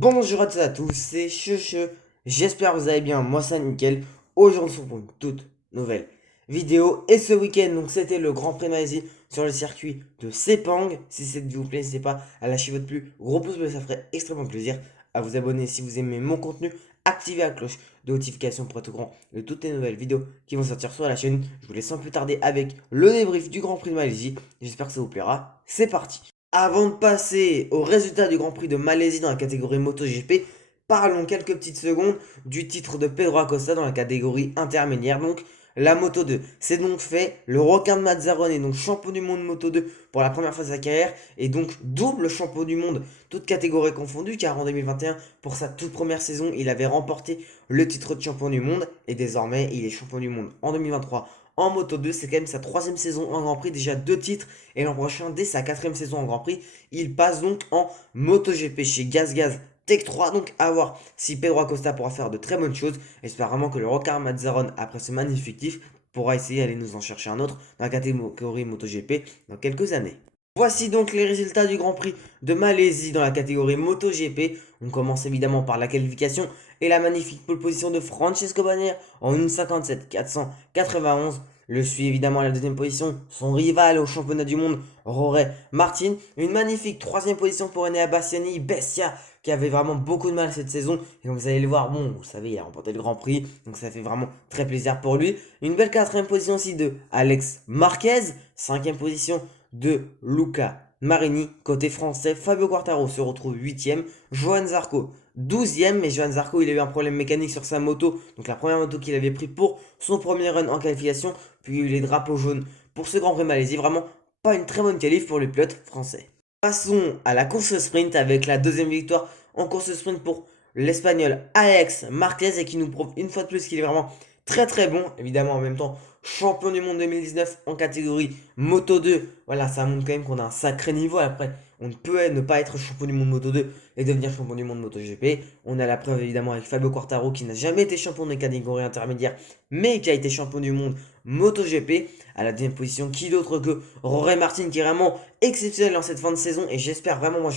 Bonjour à tous, c'est Checheux, j'espère que vous allez bien, moi ça nickel. Aujourd'hui on se retrouve pour une toute nouvelle vidéo. Et ce week-end, donc c'était le Grand Prix de Malaisie sur le circuit de Sepang. Si cette vidéo vous plaît, n'hésitez pas à lâcher votre plus gros pouce bleu, ça ferait extrêmement plaisir. À vous abonner si vous aimez mon contenu, activez la cloche de notification pour être au courant de toutes les nouvelles vidéos qui vont sortir sur la chaîne. Je vous laisse sans plus tarder avec le débrief du Grand Prix de Malaisie. J'espère que ça vous plaira, c'est parti. Avant de passer aux résultats du Grand Prix de Malaisie dans la catégorie MotoGP, parlons quelques petites secondes du titre de Pedro Acosta dans la catégorie intermédiaire, donc la Moto 2. C'est donc fait, le requin de Mazzarone est donc champion du monde Moto 2 pour la première fois de sa carrière et donc double champion du monde, toutes catégories confondues, car en 2021, pour sa toute première saison, il avait remporté le titre de champion du monde et désormais il est champion du monde en 2023 en Moto 2. C'est quand même sa troisième saison en Grand Prix, déjà deux titres. Et l'an prochain, dès sa quatrième saison en Grand Prix, il passe donc en MotoGP chez Gaz Gaz Tech 3. Donc à voir si Pedro Acosta pourra faire de très bonnes choses. J'espère vraiment que le Rocard Mazzarone, après ce magnifique titre, pourra essayer d'aller nous en chercher un autre dans la catégorie MotoGP dans quelques années. Voici donc les résultats du Grand Prix de Malaisie dans la catégorie MotoGP. On commence évidemment par la qualification et la magnifique pole position de Francesco Bagnaia en 1,57 491. Le suit évidemment à la deuxième position son rival au championnat du monde, Jorge Martin. Une magnifique troisième position pour Enea Bastiani, Bestia, qui avait vraiment beaucoup de mal cette saison. Et comme vous allez le voir, bon, vous savez, il a remporté le Grand Prix, donc ça fait vraiment très plaisir pour lui. Une belle quatrième position aussi de Alex Marquez. Cinquième position de Luca Marini. Côté français, Fabio Quartararo se retrouve 8ème. Johan Zarco 12ème, mais Johan Zarco il a eu un problème mécanique sur sa moto, donc la première moto qu'il avait pris pour son premier run en qualification, puis il y a eu les drapeaux jaunes pour ce Grand Prix Malaisie, vraiment pas une très bonne qualif pour les pilotes français. Passons à la course sprint avec la deuxième victoire en course sprint pour l'Espagnol Alex Marquez et qui nous prouve une fois de plus qu'il est vraiment très très bon, évidemment en même temps champion du monde 2019 en catégorie Moto 2. Voilà, ça montre quand même qu'on a un sacré niveau. Après, on ne peut ne pas être champion du monde Moto 2 et devenir champion du monde MotoGP. On a la preuve évidemment avec Fabio Quartararo qui n'a jamais été champion des catégories intermédiaires mais qui a été champion du monde MotoGP. À la deuxième position, qui d'autre que Jorge Martin qui est vraiment exceptionnel dans cette fin de saison et j'espère vraiment,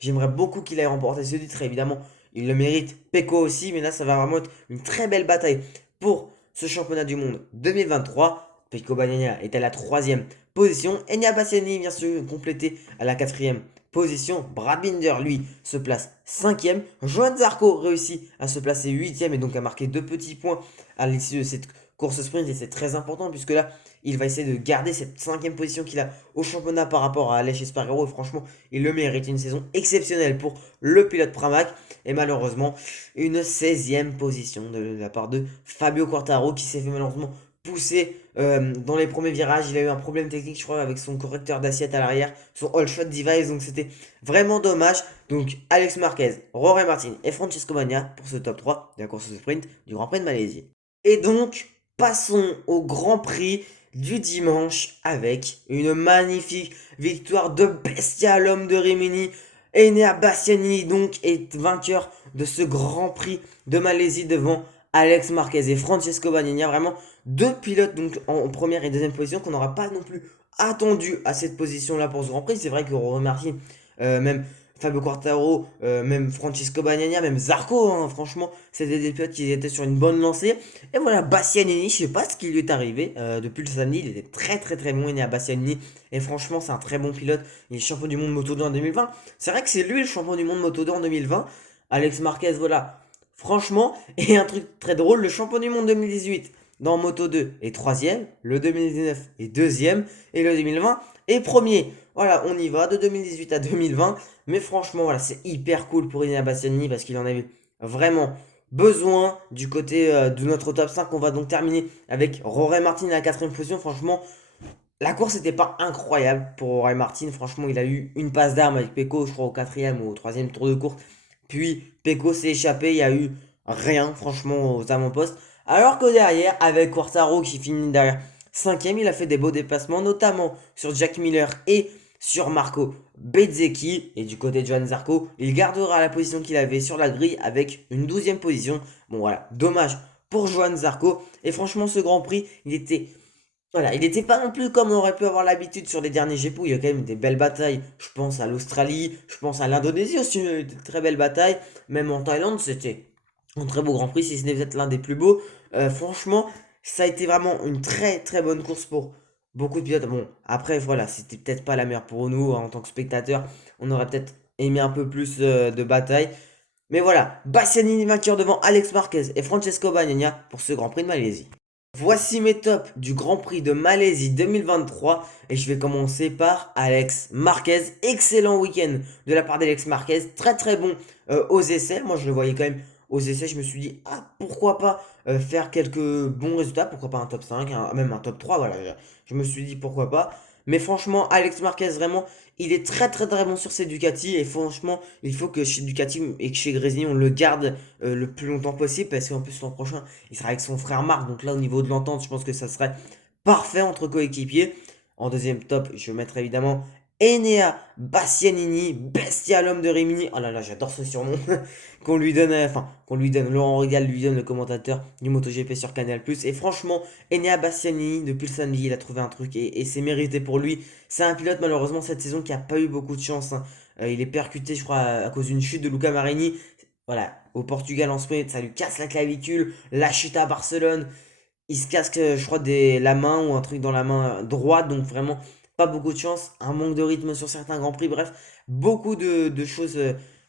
j'aimerais beaucoup qu'il ait remporté ce titre évidemment. Il le mérite, Pecco aussi, mais là ça va vraiment être une très belle bataille pour ce championnat du monde 2023. Pecco Bagnaia est à la troisième position. Enea Bastiani vient se compléter à la quatrième position. Brad Binder, lui, se place cinquième. Johan Zarco réussit à se placer huitième et donc à marquer deux petits points à l'issue de cette course sprint. Et c'est très important puisque là, il va essayer de garder cette cinquième position qu'il a au championnat par rapport à Aleix Espargaro. Et franchement, il le mérite. Une saison exceptionnelle pour le pilote Pramac. Et malheureusement, une 16e position de la part de Fabio Quartararo qui s'est fait malheureusement pousser dans les premiers virages. Il a eu un problème technique, je crois, avec son correcteur d'assiette à l'arrière, son all shot device. Donc c'était vraiment dommage. Donc Alex Marquez, Jorge Martin et Francesco Bagnaia pour ce top 3 de la course de sprint du Grand Prix de Malaisie. Et donc, passons au Grand Prix du dimanche avec une magnifique victoire de Bestia, l'homme de Rimini. Enea Bastiani donc est vainqueur de ce Grand Prix de Malaisie devant Alex Marquez et Francesco Bagnaia. Vraiment deux pilotes donc en première et deuxième position qu'on n'aura pas non plus attendu à cette position-là pour ce Grand Prix. C'est vrai que Jorge Martin, même Fabio Quartararo, même Francesco Bagnaia, même Zarco, hein, franchement, c'était des pilotes qui étaient sur une bonne lancée. Et voilà, Bastianini, je sais pas ce qui lui est arrivé. Depuis le samedi, il était très très très bon, il est à Bastianini. Et franchement, c'est un très bon pilote. Il est champion du monde Moto 2 en 2020. C'est vrai que c'est lui le champion du monde Moto 2 en 2020. Alex Marquez, voilà. Franchement, et un truc très drôle, le champion du monde 2018 dans Moto 2 est troisième, le 2019 est deuxième, et le 2020 est premier. Voilà, on y va de 2018 à 2020. Mais franchement, voilà, c'est hyper cool pour Enea Bastianini parce qu'il en avait vraiment besoin du côté de notre top 5. On va donc terminer avec Jorge Martin à la quatrième position. Franchement, la course n'était pas incroyable pour Jorge Martin. Franchement, il a eu une passe d'armes avec Pecco, je crois, au quatrième ou au troisième tour de course. Puis Pecco s'est échappé, il y a eu rien, franchement, aux avant-postes. Alors que derrière, avec Quartaro qui finit derrière cinquième, il a fait des beaux déplacements, notamment sur Jack Miller et sur Marco Bezzecchi. Et du côté de Johan Zarco, il gardera la position qu'il avait sur la grille avec une 12e position. Bon voilà, dommage pour Johan Zarco. Et franchement, ce Grand Prix, il était Voilà, il n'était pas non plus comme on aurait pu avoir l'habitude sur les derniers GP, il y a quand même des belles batailles. Je pense à l'Australie, je pense à l'Indonésie aussi, de très belles batailles. Même en Thaïlande, c'était un très beau Grand Prix, si ce n'est peut-être l'un des plus beaux. Franchement, ça a été vraiment une très très bonne course pour beaucoup de pilotes. Bon, après, voilà, c'était peut-être pas la meilleure pour nous en tant que spectateurs. On aurait peut-être aimé un peu plus de batailles. Mais voilà, Bastianini vainqueur devant Alex Marquez et Francesco Bagnaia pour ce Grand Prix de Malaisie. Voici mes tops du Grand Prix de Malaisie 2023 et je vais commencer par Alex Marquez. Excellent week-end de la part d'Alex Marquez, très très bon aux essais. Moi je le voyais quand même aux essais, je me suis dit ah pourquoi pas faire quelques bons résultats, pourquoi pas un top 5, même un top 3, voilà. Je me suis dit pourquoi pas. Mais franchement, Alex Marquez vraiment, il est très très très bon sur ses Ducati et franchement, il faut que chez Ducati et que chez Gresini on le garde le plus longtemps possible parce qu'en plus l'an prochain il sera avec son frère Marc. Donc là, au niveau de l'entente, je pense que ça serait parfait entre coéquipiers. En deuxième top, je vais mettre évidemment Enea Bastianini, bestial homme de Rimini. Oh là là, j'adore ce surnom qu'on lui donne, qu'on lui donne. Laurent Regal lui donne le commentateur du MotoGP sur Canal+. Et franchement, Enea Bastianini, depuis le samedi, il a trouvé un truc et c'est mérité pour lui. C'est un pilote, malheureusement, cette saison qui a pas eu beaucoup de chance, hein. Il est percuté, je crois, à cause d'une chute de Luca Marini. Voilà, au Portugal en sprint, ça lui casse la clavicule. La chute à Barcelone, il se casse, je crois, la main ou un truc dans la main droite. Donc vraiment, pas beaucoup de chance. Un manque de rythme sur certains grands prix. Bref, beaucoup de choses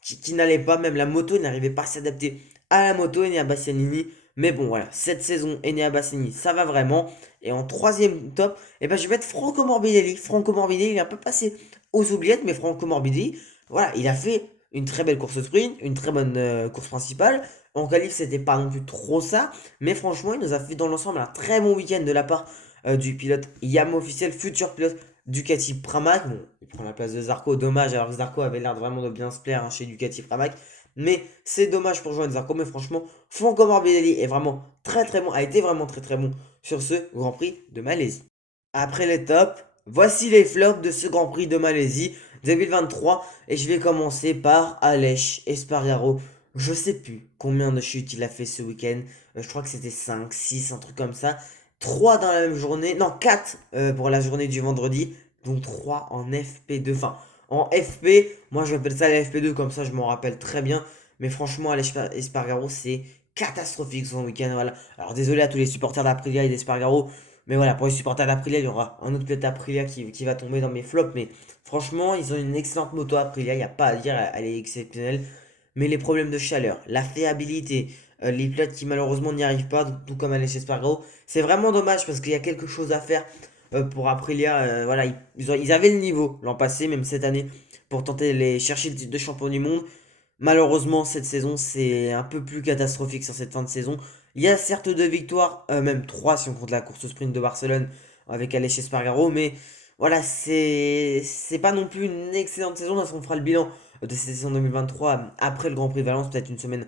qui n'allaient pas. Même la moto, il n'arrivait pas à s'adapter à la moto, Enea Bastianini. Mais bon, voilà, cette saison, Enea Bastianini, ça va vraiment. Et en troisième top, je vais mettre Franco Morbidelli. Franco Morbidelli, il est un peu passé aux oubliettes, mais Franco Morbidelli, voilà, il a fait une très belle course sprint, une très bonne course principale. En qualif, c'était pas non plus trop ça. Mais franchement, il nous a fait dans l'ensemble un très bon week-end de la part du pilote Yamaha officiel, futur pilote Ducati Pramac. Bon, il prend la place de Zarco, dommage, alors que Zarco avait l'air vraiment de bien se plaire, hein, chez Ducati Pramac. Mais c'est dommage pour Johan Zarco. Mais franchement, Franco Morbidelli est vraiment très très bon, a été vraiment très très bon sur ce Grand Prix de Malaisie. Après les tops, voici les flops de ce Grand Prix de Malaisie 2023. Et je vais commencer par Aleix Espargaro. Je sais plus combien de chutes il a fait ce week-end. Je crois que c'était 5, 6, un truc comme ça. 3 dans la même journée. Non, 4 pour la journée du vendredi. Donc 3 en FP2. Enfin, en FP, moi je m'appelle ça la FP2, comme ça je m'en rappelle très bien. Mais franchement, Aleix Espargaro, c'est catastrophique son week-end. Voilà. Alors désolé à tous les supporters d'Aprilia et d'Espargaro. Mais voilà, pour les supporters d'Aprilia, il y aura un autre pilote d'Aprilia qui va tomber dans mes flops. Mais franchement, ils ont une excellente moto Aprilia. Il n'y a pas à dire, elle est exceptionnelle. Mais les problèmes de chaleur, la fiabilité, les pilotes qui malheureusement n'y arrivent pas, tout comme Aleix Espargaro, c'est vraiment dommage parce qu'il y a quelque chose à faire pour Aprilia. Voilà, ils avaient le niveau l'an passé, même cette année, pour tenter chercher le titre de champion du monde. Malheureusement, cette saison, c'est un peu plus catastrophique sur cette fin de saison. Il y a certes deux victoires, même trois si on compte la course sprint de Barcelone avec Aleix Espargaro, mais voilà, c'est pas non plus une excellente saison. On fera le bilan de cette saison 2023 après le Grand Prix de Valence, peut-être une semaine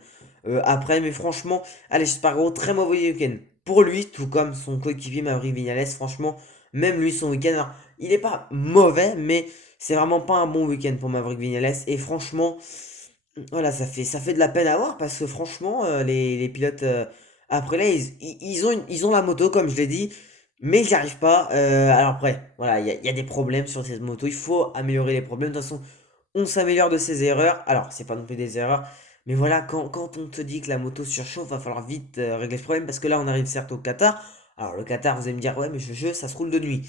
après. Mais franchement, Aleix Espargaro, très mauvais week-end pour lui, tout comme son coéquipier Maverick Viñales. Franchement, même lui, son week-end, alors, il n'est pas mauvais, mais c'est vraiment pas un bon week-end pour Maverick Viñales. Et franchement, voilà, ça fait de la peine à voir parce que franchement, les pilotes, après là, ils ont la moto, comme je l'ai dit, mais ils n'y arrivent pas. Alors après, voilà, il y a des problèmes sur cette moto. Il faut améliorer les problèmes. De toute façon, on s'améliore de ses erreurs. Alors, c'est pas non plus des erreurs. Mais voilà, quand on te dit que la moto surchauffe, va falloir vite régler ce problème. Parce que là, on arrive certes au Qatar. Alors, le Qatar, vous allez me dire, ouais, mais ça se roule de nuit.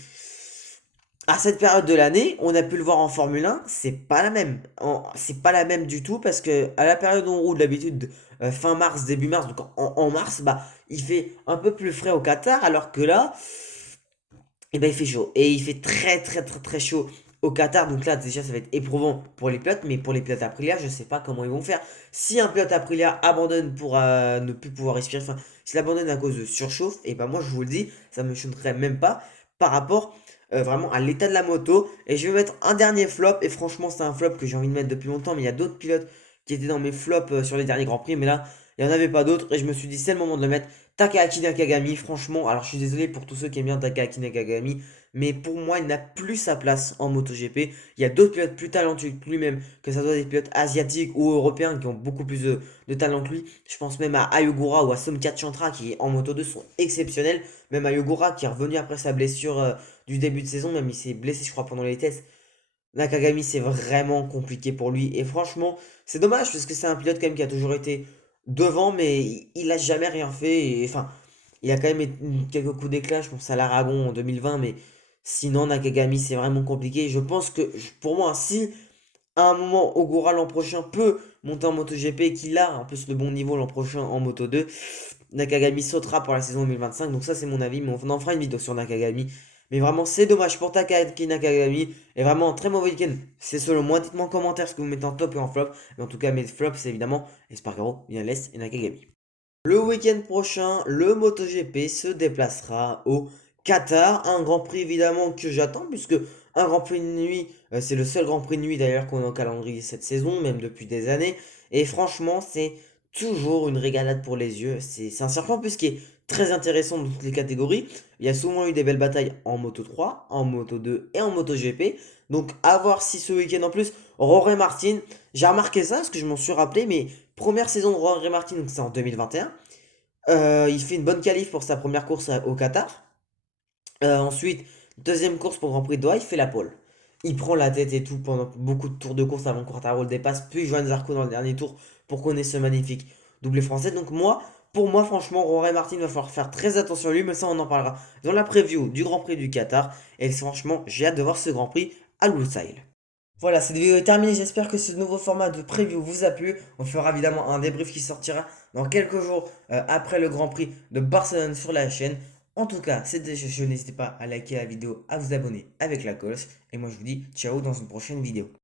À cette période de l'année, on a pu le voir en Formule 1, c'est pas la même. C'est pas la même du tout parce que à la période où on roule d'habitude, fin mars, début mars, donc en mars, bah, il fait un peu plus frais au Qatar, alors que là, il fait chaud. Et il fait très très très très chaud au Qatar. Donc là, déjà, ça va être éprouvant pour les pilotes. Mais pour les pilotes Aprilia, je sais pas comment ils vont faire. Si un pilote Aprilia abandonne pour ne plus pouvoir respirer, enfin, s'il abandonne à cause de surchauffe, et ben moi, je vous le dis, ça me choquerait même pas par rapport vraiment à l'état de la moto. Et je vais mettre un dernier flop. Et franchement, c'est un flop que j'ai envie de mettre depuis longtemps. Mais il y a d'autres pilotes qui étaient dans mes flops sur les derniers Grands Prix. Mais là, il n'y en avait pas d'autres. Et je me suis dit, c'est le moment de le mettre. Takaaki Nakagami, franchement, alors je suis désolé pour tous ceux qui aiment bien Takaaki Nakagami, mais pour moi, il n'a plus sa place en MotoGP. Il y a d'autres pilotes plus talentueux que lui-même, que ce soit des pilotes asiatiques ou européens qui ont beaucoup plus de talent que lui. Je pense même à Ayogura ou à Somkat Chantra qui en Moto2 sont exceptionnels. Même Ayogura qui est revenu après sa blessure du début de saison, même il s'est blessé, je crois, pendant les tests. Nakagami, c'est vraiment compliqué pour lui. Et franchement, c'est dommage parce que c'est un pilote quand même qui a toujours été devant, mais il a jamais rien fait. Enfin, il a quand même quelques coups d'éclat. Je pense à l'Aragon en 2020, mais sinon, Nakagami, c'est vraiment compliqué. Je pense que, pour moi, si à un moment Ogura l'an prochain peut monter en MotoGP et qu'il a en plus le bon niveau l'an prochain en Moto2, Nakagami sautera pour la saison 2025. Donc ça, c'est mon avis, mais on en fera une vidéo sur Nakagami. Mais vraiment, c'est dommage pour Takaki Nakagami. Et vraiment, un très mauvais week-end. C'est selon moi. Dites-moi en commentaire ce que vous mettez en top et en flop. Mais en tout cas, mes flops, c'est évidemment Espargaro, Viñales et Nakagami. Le week-end prochain, le MotoGP se déplacera au Qatar. Un Grand Prix évidemment que j'attends puisque un Grand Prix de nuit, c'est le seul Grand Prix de nuit d'ailleurs qu'on a au calendrier cette saison, même depuis des années. Et franchement, c'est toujours une régalade pour les yeux. C'est un circuit en plus qui est très intéressant dans toutes les catégories. Il y a souvent eu des belles batailles en Moto 3, en Moto 2 et en MotoGP. Donc à voir si ce week-end en plus, Jorge Martin, j'ai remarqué ça parce que je m'en suis rappelé, mais première saison de Jorge Martin, donc c'est en 2021. Il fait une bonne qualif pour sa première course au Qatar. Ensuite, deuxième course pour le Grand Prix de Doha, il fait la pole. Il prend la tête et tout pendant beaucoup de tours de course avant que Quartaro le dépasse, puis Johan Zarco dans le dernier tour pour qu'on ait ce magnifique doublé français. Donc moi, pour moi, franchement, Jorge Martin va falloir faire très attention à lui, mais ça on en parlera dans la preview du Grand Prix du Qatar. Et franchement, j'ai hâte de voir ce Grand Prix à Lusail. Voilà, cette vidéo est terminée. J'espère que ce nouveau format de preview vous a plu. On fera évidemment un débrief qui sortira dans quelques jours après le Grand Prix de Barcelone sur la chaîne. En tout cas, c'était chaud. N'hésitez pas à liker la vidéo, à vous abonner avec la cloche. Et moi, je vous dis ciao dans une prochaine vidéo.